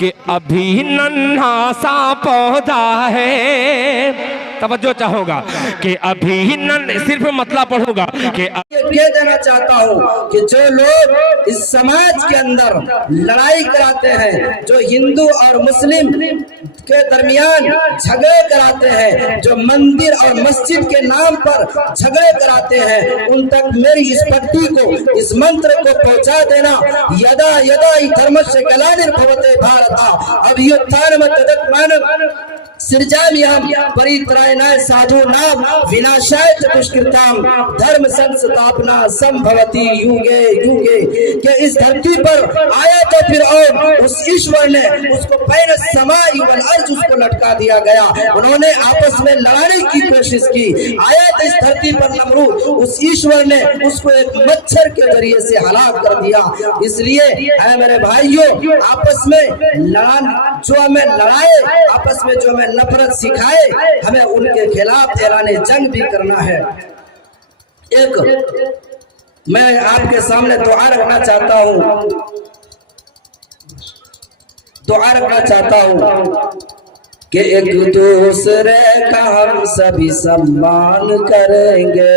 कि अभी नन्हा सा पौधा है, तवज्जो चाहूंगा कि अभी सिर्फ मतलब पढ़ूंगा कि ये देना चाहता हूँ कि जो लोग इस समाज के अंदर लड़ाई कराते हैं, जो हिंदू और मुस्लिम के दरमियान झगड़े कराते हैं, जो मंदिर और मस्जिद के नाम पर झगड़े कराते हैं, उन तक मेरी इस पट्टी को, इस मंत्र को पहुंचा देना। यदा यदा हि धर्मस्य ग्लानिर्भवते भारत अभ्युत्थानम् तदात्मानं सृजाम्यहं परित्राणाय साधूनां विनाशाय च दुष्कृतां धर्म संस्थापना संभवति युगे युगे। कि इस धरती पर आया तो फिर और उस ईश्वर ने उसको पैर समाई वल अर्ज उसको लटका दिया गया। उन्होंने आपस में लड़ाने की कोशिश की, आया तो इस धरती पर नमरूद, उस ईश्वर ने उसको एक मच्छर के जरिए से हलाक कर दिया। इसलिए है मेरे भाइयों, आपस में जो हमें लड़ाए, आपस में जो हमें नफरत सिखाए, हमें उनके खिलाफ ऐलाने जंग भी करना है। एक मैं आपके सामने दुआ रखना चाहता हूँ कि एक दूसरे का हम सभी सम्मान करेंगे,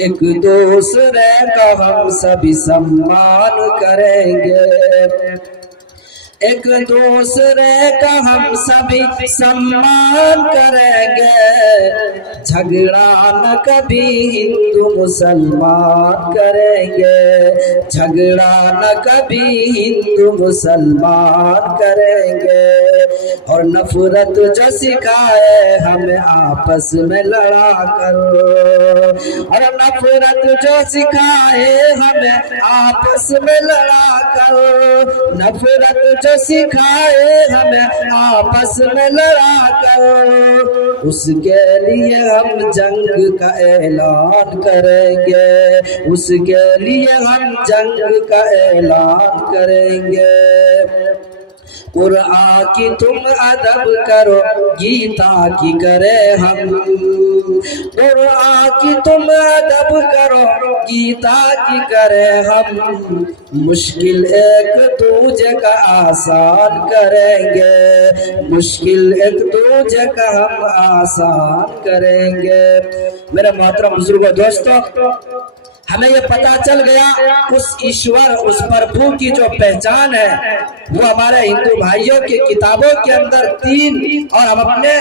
एक दूसरे का हम सभी सम्मान करेंगे, एक दूसरे का हम सभी सम्मान करेंगे, झगड़ा न कभी हिंदू मुसलमान करेंगे, झगड़ा न कभी हिंदू मुसलमान करेंगे। और नफरत जो सिखाए हमें आपस में लड़ा कर, और नफरत जो सिखाए हमें आपस में लड़ा कर, नफरत जो सिखाए हमें आपस में लड़ा कर, उसके लिए हम जंग का ऐलान करेंगे, उसके लिए हम जंग का ऐलान करेंगे। कुरान की तुम अदब करो, गीता की करे हम, कुरान की तुम अदब करो, गीता की करे हम, मुश्किल एक दूजे का आसान करेंगे, मुश्किल एक दूजे का हम आसान करेंगे। मेरे मोहतरम बुजुर्गों, दोस्तों, हमें ये पता चल गया उस ईश्वर, उस प्रभु की जो पहचान है वो हमारे हिंदू भाइयों की किताबों के अंदर 3, और हम अपने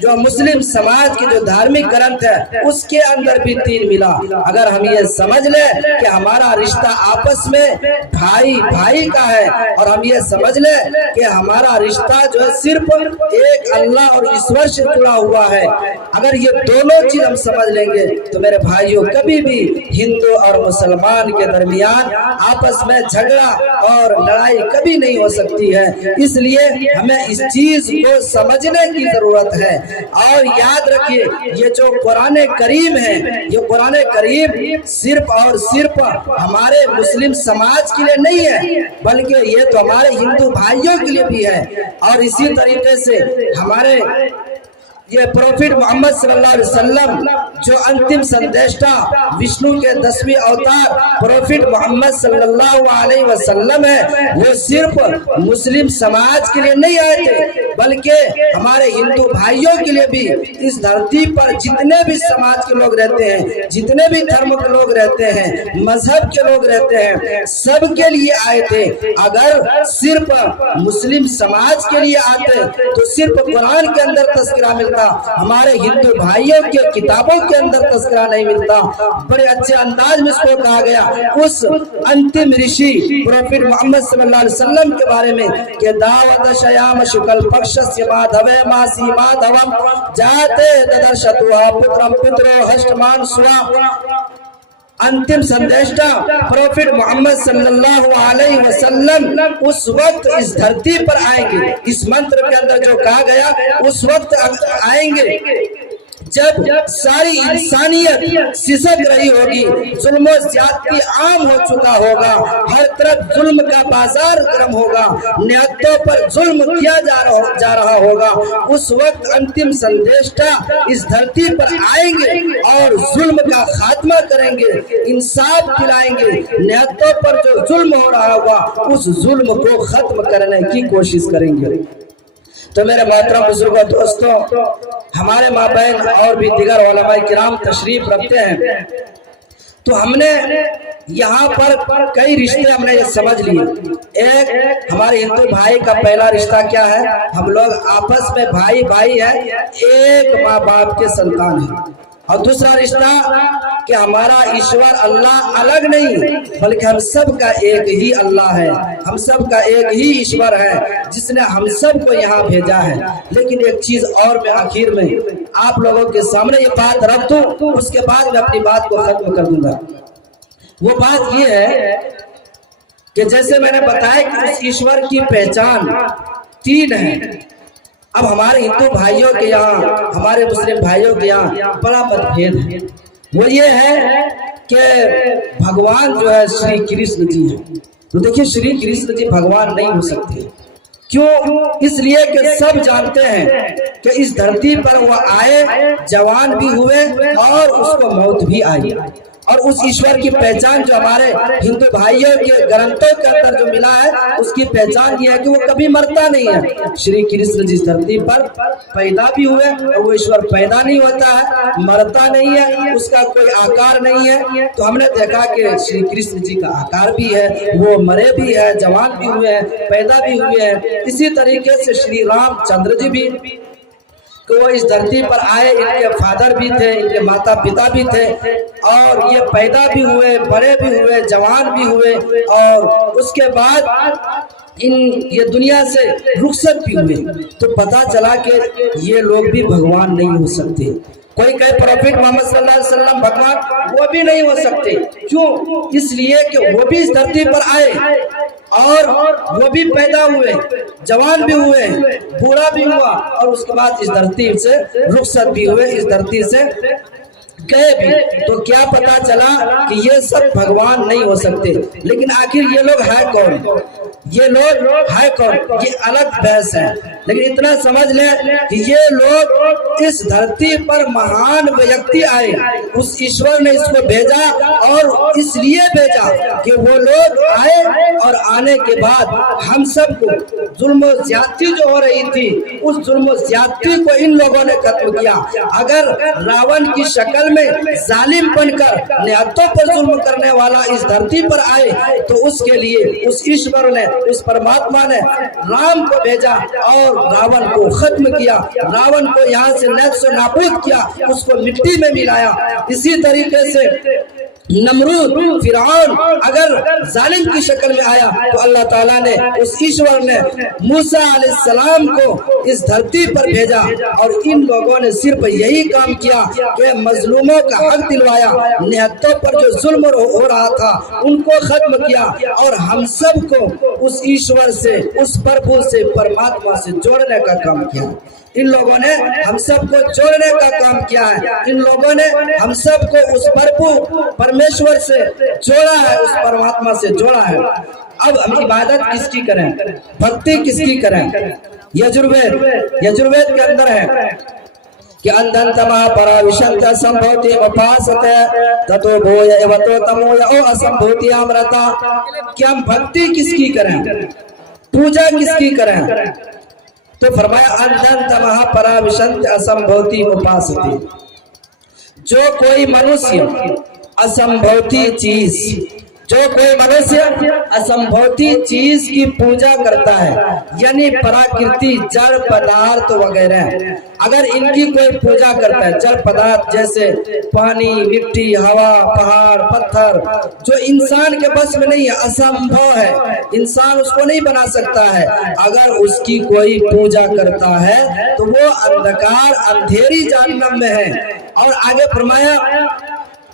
जो मुस्लिम समाज के जो धार्मिक ग्रंथ है उसके अंदर भी 3 मिला। अगर हम ये समझ ले कि हमारा रिश्ता आपस में भाई भाई का है, और हम ये समझ ले कि हमारा रिश्ता जो है सिर्फ एक अल्लाह और ईश्वर से जुड़ा हुआ है, अगर ये दोनों चीज हम समझ लेंगे तो मेरे भाइयों कभी भी हिंदू और मुसलमान के दरमियान आपस में झगड़ा और लड़ाई कभी नहीं हो सकती है। इसलिए हमें इस चीज को समझने की जरूरत है। और याद रखिए, ये जो कुरान करीम है, ये कुरान करीम सिर्फ और सिर्फ हमारे मुस्लिम समाज के लिए नहीं है, बल्कि ये तो हमारे हिंदू भाइयों के लिए भी है। और इसी तरीके से हमारे ये प्रोफेट मोहम्मद सल्लल्लाहु अलैहि वसल्लम जो अंतिम संदेष्टा, विष्णु के 10वें अवतार प्रोफेट मोहम्मद सल्लल्लाहु अलैहि वसल्लम है, वो सिर्फ मुस्लिम समाज के लिए नहीं आए थे, बल्कि हमारे हिंदू भाइयों के लिए भी, इस धरती पर जितने भी समाज के लोग रहते हैं, जितने भी धर्म के लोग रहते हैं, मजहब के लोग रहते हैं, सबके लिए आए थे। अगर सिर्फ मुस्लिम समाज के लिए आते तो सिर्फ कुरान के अंदर तस्करा मिलता, हमारे हिंदू भाइयों के किताबों के अंदर तस्करा नहीं मिलता। बड़े अच्छे अंदाज में इसको कहा गया उस अंतिम ऋषि प्रोफेट मोहम्मद सल्लल्लाहु अलैहि वसल्लम के बारे में कि दावत शयाम शुक्ल पक्षस्य माधवे मासी माधवम जाते ददर्शतुहा पुत्रम पितरो हष्टमान सुरा। अंतिम संदेष्टा प्रोफेट मोहम्मद सल्लल्लाहु अलैहि वसल्लम उस वक्त इस धरती पर आएंगे, इस मंत्र के अंदर जो कहा गया उस वक्त आएंगे जब सारी इंसानियत सिसक रही होगी, जुल्म और ज्यादती आम हो चुका होगा, हर तरफ जुल्म का बाजार गर्म होगा, निहत्तों पर जुल्म किया जा रहा होगा, उस वक्त अंतिम संदेष्टा इस धरती पर आएंगे और जुल्म का खात्मा करेंगे, इंसाफ दिलाएंगे, निहत्तों पर जो जुल्म हो रहा होगा उस जुल्म को खत्म करने की कोशिश करेंगे। तो मेरे मोहतरम बुजुर्गों, दोस्तों, हमारे माँ बहन और भी दीगर उलमाए किराम तशरीफ रखते हैं, तो हमने यहाँ पर कई रिश्ते हमने ये समझ लिए। एक हमारे हिंदू भाई का पहला रिश्ता क्या है, हम लोग आपस में भाई भाई है, एक माँ बाप के संतान है। और दूसरा रिश्ता कि हमारा ईश्वर अल्लाह अलग नहीं, बल्कि हम सब का एक ही अल्लाह है, हम सब का एक ही ईश्वर है जिसने हम सब को यहाँ भेजा है। लेकिन एक चीज और मैं आखिर में आप लोगों के सामने ये बात रख दूं, उसके बाद मैं अपनी बात को खत्म कर दूंगा। वो बात ये है कि जैसे मैंने बताया कि उस ईश्वर की पहचान 3 है। अब हमारे हिंदू भाइयों के यहाँ, हमारे मुस्लिम भाइयों के यहाँ बड़ा मतभेद है। वो ये है कि भगवान जो है श्री कृष्ण जी है। तो देखिए, श्री कृष्ण जी भगवान नहीं हो सकते। क्यों? इसलिए कि सब जानते हैं कि इस धरती पर वो आए, जवान भी हुए और उसको मौत भी आई। और उस ईश्वर की पहचान जो हमारे हिंदू भाइयों के ग्रंथों के अंदर जो मिला है, उसकी पहचान ये है कि वो कभी मरता नहीं है। श्री कृष्ण जिस धरती पर पैदा भी हुए और वो ईश्वर पैदा नहीं होता है, मरता नहीं है, उसका कोई आकार नहीं है। तो हमने देखा कि श्री कृष्ण जी का आकार भी है, वो मरे भी है, जवान भी हुए हैं, पैदा भी हुए हैं। इसी तरीके से श्री रामचंद्र जी भी कि वो इस धरती पर आए, इनके फादर भी थे, इनके माता पिता भी थे, और ये पैदा भी हुए, बड़े भी हुए, जवान भी हुए, और उसके बाद ये दुनिया से रुखसत भी हुए। तो पता चला कि ये लोग भी भगवान नहीं हो सकते। कोई कहे प्रॉफिट मोहम्मद सल्लल्लाहु अलैहि वसल्लम भगवान, वो भी नहीं हो सकते। क्यों? इसलिए कि वो भी इस धरती पर आए और वो भी पैदा हुए, जवान भी हुए, बूढ़ा भी हुआ, और उसके बाद इस धरती से रुखसत भी हुए, इस धरती से गए भी। तो क्या पता चला कि ये सब भगवान नहीं हो सकते। लेकिन आखिर ये लोग है कौन? ये लोग है कौन? ये अलग बहस है। लेकिन इतना समझ ले कि ये लोग इस धरती पर महान व्यक्ति आए, उस ईश्वर ने इसको भेजा, और इसलिए भेजा कि वो लोग आए और आने के बाद हम सबको जुल्म ज्यादती जो हो रही थी, उस जुल्म ज्यादती को इन लोगों ने खत्म किया। अगर रावण की शक्ल में जालिम बनकर निहत्तों पर जुल्म करने वाला इस धरती पर आए, तो उसके लिए उस ईश्वर ने, उस परमात्मा ने राम को भेजा और रावण को खत्म किया, रावण को यहाँ से नष्ट नाबूद किया, उसको मिट्टी में मिलाया। इसी तरीके से नमरूद, फिरौन अगर जालिम की शक्ल में आया, तो अल्लाह ताला ने, उस ईश्वर ने मूसा अलैहिस्सलाम को इस धरती पर भेजा, और इन लोगों ने सिर्फ यही काम किया कि मजलूमों का हक दिलवाया, निहत्तों पर जो जुल्म हो रहा था उनको खत्म किया, और हम सब को उस ईश्वर से, उस प्रभु से, परमात्मा से जोड़ने का काम किया। इन लोगों ने हम सबको जोड़ने का काम किया है। इन लोगों ने हम सबको उस प्रभु परमेश्वर से जोड़ा है, उस परमात्मा से जोड़ा है। अब हम इबादत किसकी करें, भक्ति किसकी करें? यजुर्वेद के अंदर है कि अंधंतमा पराविशंत संभवति उपासते ततो भूय एवतो तमो यो असंभूति अमृता। कि हम भक्ति किसकी करें, पूजा किसकी करें? तो फरमाया अंधंतमः पराविशंत असंभवति उपासते। जो कोई मनुष्य असंभवती चीज, जो कोई मनुष्य असंभवती चीज की पूजा करता है, यानी प्रकृति, जड़ पदार्थ वगैरह, अगर इनकी कोई पूजा करता है, जड़ पदार्थ जैसे पानी, मिट्टी, हवा, पहाड़, पत्थर, जो इंसान के बस में नहीं है, असंभव है, इंसान उसको नहीं बना सकता है, अगर उसकी कोई पूजा करता है तो वो अंधकार, अंधेरी जहन्नम में है। और आगे फरमाया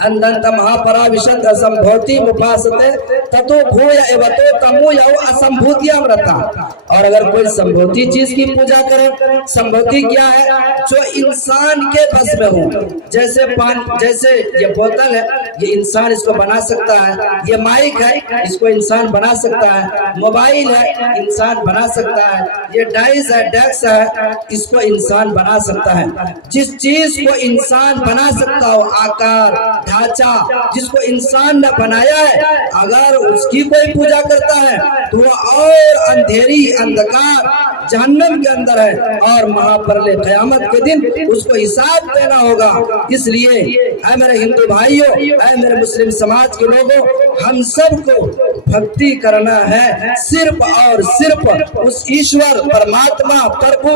अंधंत महापराविशंत असंभवती उपासते ततो भूय एवतो तमो यौ असंभूतियामृता। और अगर कोई संभूति चीज की पूजा करे, संभूति क्या है? जो इंसान के बस में हो। जैसे जैसे ये बोतल है, ये इंसान इसको बना सकता है। ये माइक है, इसको इंसान बना सकता है। मोबाइल है, इंसान बना सकता है। ये डाइस है, डेस्क है, इसको इंसान बना सकता है। जिस चीज को इंसान बना सकता हो, आकार ढांचा जिसको इंसान ने बनाया है, अगर उसकी कोई पूजा करता है तो वह और अंधेरी अंधकार जहन्नम के अंदर है और महाप्रलय क़यामत के दिन उसको हिसाब देना होगा। इसलिए ऐ मेरे हिंदू भाइयों, ऐ मेरे मुस्लिम समाज के लोगों, हम सबको भक्ति करना है सिर्फ और सिर्फ उस ईश्वर परमात्मा प्रभु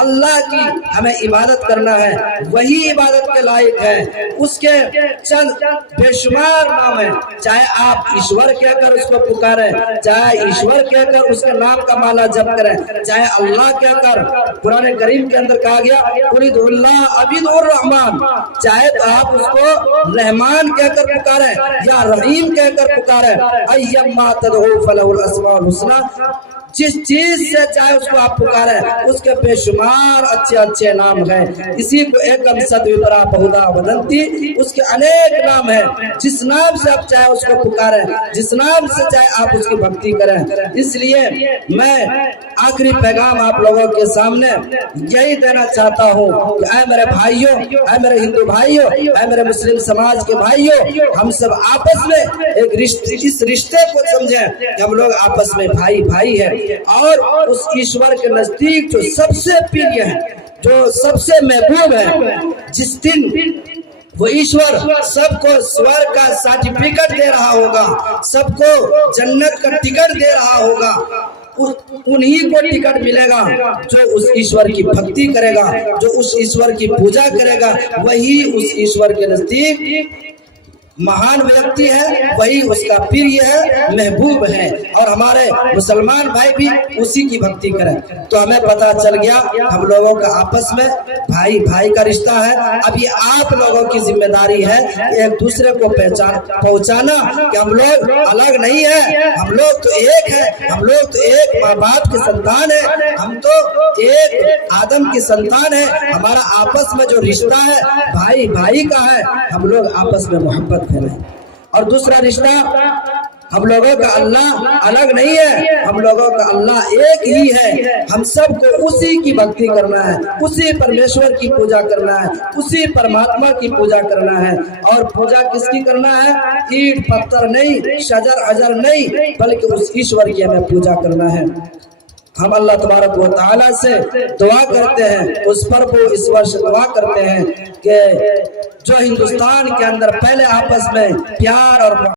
अल्लाह की हमें इबादत करना है। वही इबादत के लायक है। उसके चंद बेशुमार नाम है। चाहे आप ईश्वर कहकर उसको पुकारें, चाहे ईश्वर कहकर उसके नाम का माला जप करें, चाहे अल्लाह कहकर कुरान करीम के अंदर कहा गया कुलिदुल्लाह अबिदुर रहमान, चाहे तो आप उसको रहमान कहकर पुकारें या रहीम कहकर पुकारें, अय्यम्मा तदऊ फलहुल अस्माउल हुस्ना, जिस चीज से चाहे उसको आप पुकारें उसके बेशुमार अच्छे अच्छे नाम हैं। इसी को एकम सद्विपरा बहुधा वदंती, उसके अनेक नाम हैं। जिस नाम से आप चाहे उसको पुकारें, जिस नाम से चाहे आप उसकी भक्ति करें। इसलिए मैं आखिरी पैगाम आप लोगों के सामने यही देना चाहता हूँ कि ऐ मेरे भाइयों, ऐ मेरे हिंदू भाइयों, ऐ मेरे मुस्लिम समाज के भाइयों, हम सब आपस में एक इस रिश्ते को समझें कि हम लोग आपस में भाई भाई है और उस ईश्वर के नजदीक जो सबसे प्रिय है, जो सबसे महबूब है, जिस दिन वो ईश्वर सबको स्वर्ग का सर्टिफिकेट दे रहा होगा, सबको जन्नत का टिकट दे रहा होगा, उन्हीं को टिकट मिलेगा जो उस ईश्वर की भक्ति करेगा, जो उस ईश्वर की पूजा करेगा। वही उस ईश्वर के नजदीक महान व्यक्ति है, वही उसका प्रिय है, महबूब है। और हमारे मुसलमान भाई भी उसी की भक्ति करें। तो हमें पता चल गया हम लोगों का आपस में भाई भाई का रिश्ता है। अब ये आप लोगों की जिम्मेदारी है एक दूसरे को पहुंचाना कि हम लोग अलग नहीं है, हम लोग तो एक है, हम लोग तो एक माँ बाप के संतान है, हम तो एक आदम की संतान है। हमारा आपस में जो रिश्ता है भाई भाई का है, हम लोग आपस में मोहब्बत करें। और दूसरा रिश्ता, हम लोगों का अल्लाह अलग नहीं है, हम लोगों का अल्लाह एक ही है। हम सबको उसी की भक्ति करना है, उसी परमेश्वर की पूजा करना है, उसी परमात्मा की पूजा करना है। और पूजा किसकी करना है? ईंट पत्थर नहीं, शजर अजर नहीं, बल्कि उस ईश्वर की हमें पूजा करना है। हम अल्लाह तबारक व तआला से दुआ करते हैं, उस पर वो ईश्वर से दुआ करते हैं कि जो हिंदुस्तान के अंदर पहले आपस में प्यार और